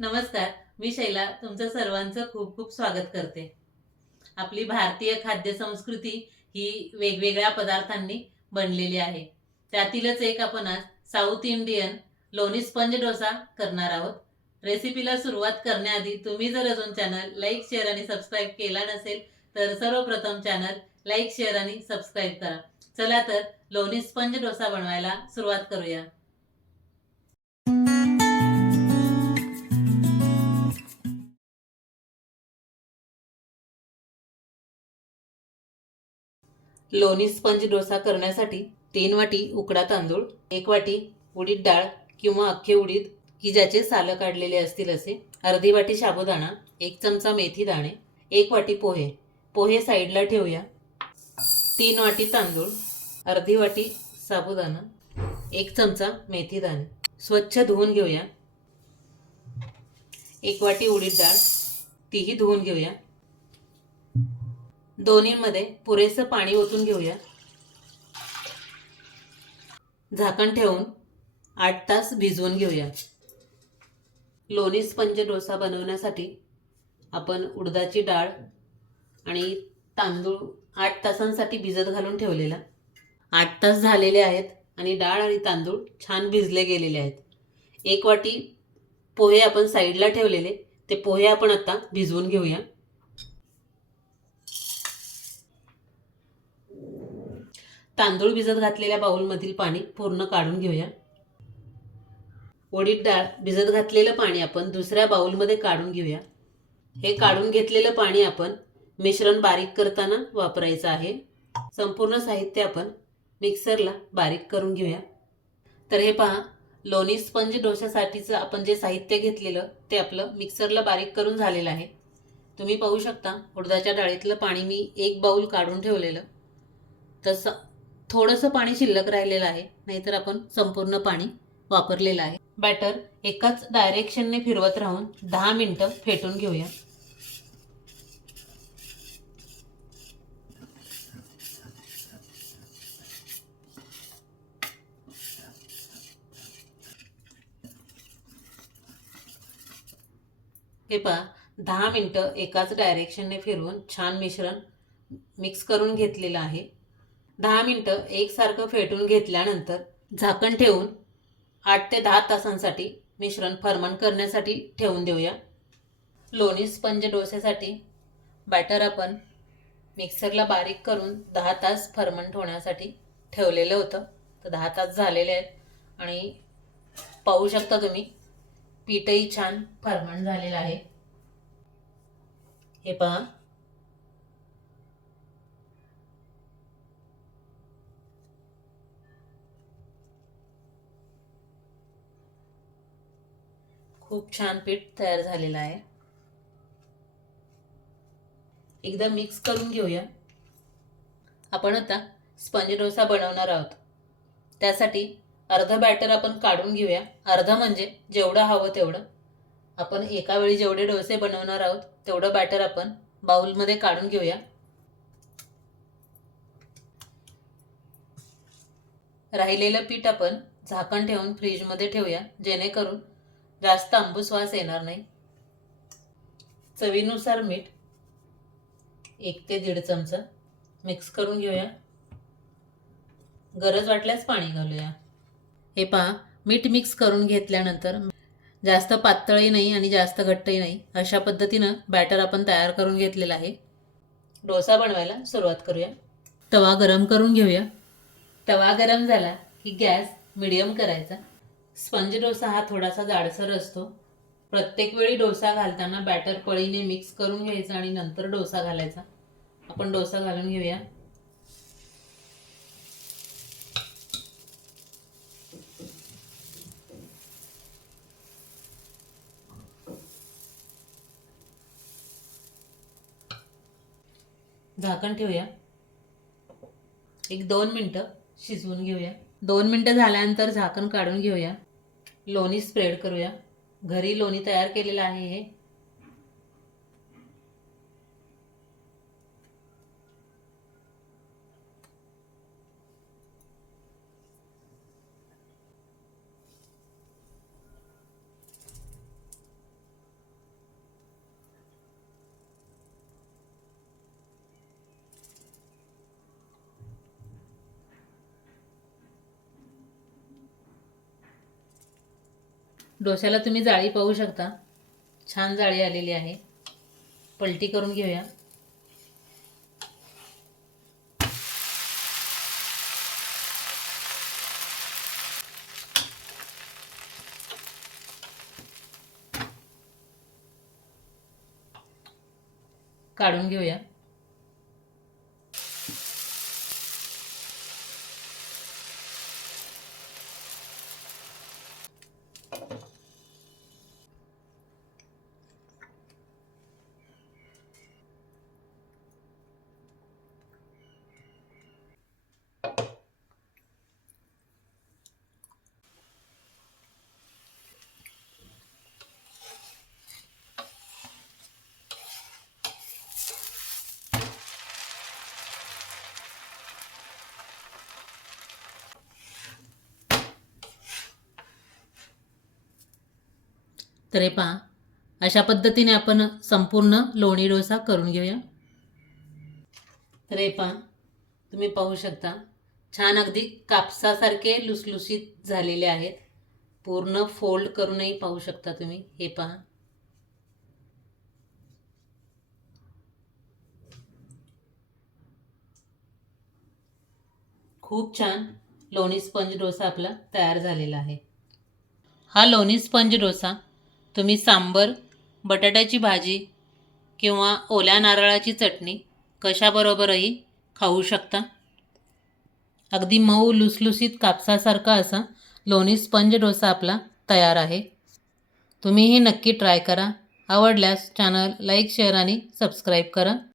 नमस्कार, मी शैला तुमचं सर्वांचं खूप खूप स्वागत करते. आपली भारतीय खाद्य संस्कृती ही वेगवेगळ्या पदार्थांनी बनलेली आहे. त्यातीलच एक आपण आज साऊथ इंडियन लोणी स्पंज डोसा करणार आहोत. रेसिपीला सुरुवात करण्याआधी तुम्ही जर अजून चॅनल लाईक, शेअर आणि सबस्क्राईब केला नसेल तर सर्वप्रथम चॅनल लाईक, शेअर आणि सबस्क्राईब करा. चला तर लोणी स्पंज डोसा बनवायला सुरुवात करूया. लोणी स्पंज डोसा करण्यासाठी 3 वाटी उकडा तांदूळ, 1 वाटी उडीद डाळ किंवा अख्खे उडीद की ज्याचे सालं काढलेले असतील असे, अर्धी वाटी साबुदाणा, 1 चमचा मेथी दाणे, 1 वाटी पोहे. पोहे साईडला ठेवूया. 3 वाटी तांदूळ, अर्धी वाटी साबुदाणा, 1 चमचा मेथी दाणे स्वच्छ धुवून घेऊया. 1 वाटी उडीद डाळ, तीही धुवून घेऊया. दोन्हीमध्ये पुरेसं पाणी ओतून घेऊया. झाकण ठेवून 8 तास भिजवून घेऊया. लोणी स्पंज डोसा बनवण्यासाठी आपण उडदाची डाळ आणि तांदूळ 8 तासांसाठी भिजत घालून ठेवलेला. 8 तास झालेले आहेत आणि डाळ आणि तांदूळ छान भिजले गेलेले आहेत. 1 वाटी पोहे आपण साईडला ठेवलेले, ते पोहे आपण आता भिजवून घेऊया. तांदूळ भिजत घातलेल्या बाउलमधील पाणी पूर्ण काढून घेऊया. उडीद डाळ भिजत घातलेलं पाणी आपण दुसऱ्या बाउलमध्ये काढून घेऊया. हे काढून घेतलेलं पाणी आपण मिश्रण बारीक करताना वापरायचं आहे. संपूर्ण साहित्य आपण मिक्सरला बारीक करून घेऊया. तर हे पहा, लोणी स्पंज डोशासाठीचं आपण जे साहित्य घेतलेलं ते आपलं मिक्सरला बारीक करून झालेलं आहे. तुम्ही पाहू शकता, उडदाच्या डाळीतलं पाणी मी 1 बाउल काढून ठेवलेलं, तसं थोडंसं पाणी शिल्लक राहिलेलं आहे, नाहीतर आपण संपूर्ण पाणी वापरलेलं आहे. बॅटर एकाच डायरेक्शनने फिरवत राहून 10 मिनिटं फेटून घेऊया. हे पहा, 10 मिनिटं एकाच डायरेक्शनने फिरवून छान मिश्रण मिक्स करून घेतलेलं आहे. 10 मिनिटं एकसारखं फेटून घेतल्यानंतर झाकण ठेवून 8 ते 10 तासांसाठी मिश्रण फर्मंट करण्यासाठी ठेवून देऊया. लोणी स्पंज डोसेसाठी बॅटर आपण मिक्सरला बारीक करून 10 तास फर्मंट होण्यासाठी ठेवलेलं होतं. तर 10 तास झालेले आहेत आणि पाहू शकता तुम्ही, पीठही छान फर्मंट झालेलं आहे. हे पहा, खूप छान पीठ तयार झालेलं आहे. एकदा मिक्स करून घेऊया. आपण आता स्पंज डोसा बनवणार आहोत. त्यासाठी अर्ध बॅटर आपण काढून घेऊया. अर्ध म्हणजे जेवढं हवं तेवढं. आपण एका वेळी जेवढे डोसे बनवणार आहोत तेवढं बॅटर आपण बाउलमध्ये काढून घेऊया. राहिलेलं पीठ आपण झाकण ठेवून फ्रीजमध्ये ठेवूया, जेणेकरून जास्त आंबूस वास येणार नाही. चवीनुसार मीठ 1 ते 1.5 चमचा मिक्स करून घेऊया. गरज वाटल्यास पाणी घालूया. हे पहा, मीठ मिक्स करून घेतल्यानंतर जास्त पातळही नाही आणि जास्त घट्टही नाही, अशा पद्धतीनं बॅटर आपण तयार करून घेतलेलं आहे. डोसा बनवायला सुरुवात करूया. तवा गरम करून घेऊया. तवा गरम झाला की गॅस मिडियम करायचा. स्पंज डोसा हा थोडासा जाडसर असतो. प्रत्येक वेळी डोसा घालताना बॅटर पळीने मिक्स करून घ्यायचं आणि नंतर डोसा घालायचा. आपण डोसा घालून घेऊया. झाकण ठेवूया. 1-2 मिनिटं शिजवून घेऊया. 2 मिनिटं झाल्यानंतर झाकण काढून घेऊया. लोणी स्प्रेड करूया. घरी लोणी तयार केलेलं आहे हे. डोश्याला तुम्ही जाळी पाहू शकता, छान जाळी आलेली आहे. पलटी करून घेऊया. काढून घेऊया. तर हे पहा, अशा पद्धतीने आपण संपूर्ण लोणी डोसा करून घेऊया. तर हे पहा, तुम्ही पाहू शकता, छान अगदी कापसासारखे लुसलुसीत झालेले आहेत. पूर्ण फोल्ड करूनही पाहू शकता तुम्ही. हे पहा, खूप छान लोणी स्पंज डोसा आपला तयार झालेला आहे. हा लोणी स्पंज डोसा तुम्ही सांबर, बटाट्याची भाजी किंवा ओल्या नारळाची चटणी कशाबरोबरही खाऊ शकता. अगदी मऊ लुसलुसीत कापसासारखा असा लोणी स्पंज डोसा आपला तयार आहे. तुम्हीही नक्की ट्राय करा. आवडल्यास चॅनल लाईक, शेअर आणि सबस्क्राईब करा.